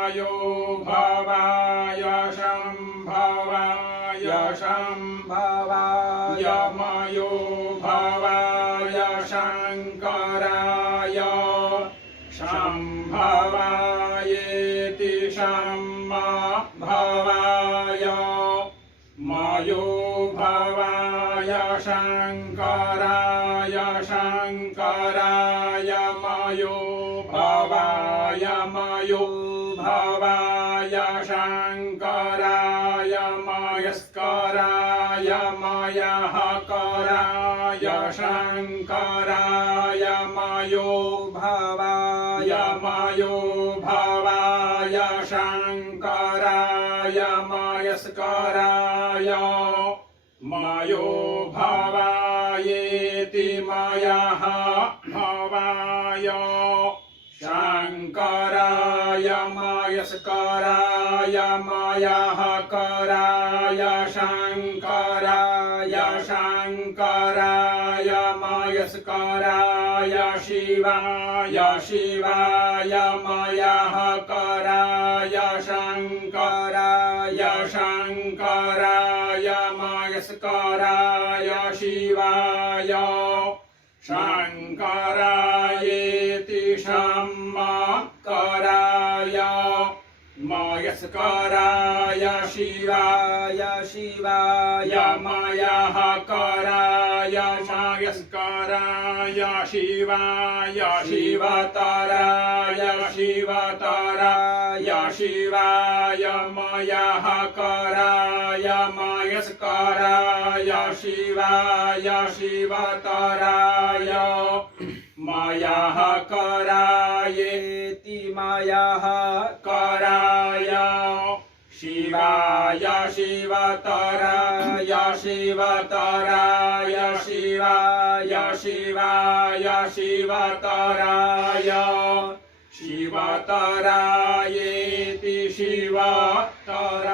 यो भवाय शम्भवाय शम्भवाय मयो भवाय शङ्कराय शम्भवायेति शम्भवाय मयो भवाय शङ्कराय शङ्कराय मयो भवाय भवाय शङ्कराय मयस्कराय मयः कराय शङ्कराय मयो भवाय शङ्कराय मयस्कराय मयो भवायेति मयः भवाय शङ्कराय मयस्कराय मयः कराय शङ्कराय शङ्कराय मयस्कराय शिवाय शिवाय मयः कराय शङ्कराय शङ्कराय मयस्कराय शिवाय शङ्करायेति शम्भकराय मयस्कराय शिवाय शिवाय मयः कराय मयस्कराय शिवाय शिवतराय शिवतराय शिवाय मयः कराय मयस्कराय शिवाय शिवतराय मयः करायेति मयः कराय शिवाय शिवतराय शिवतराय शिवाय शिवाय शिवतराय शिवतरायेति शिवतराय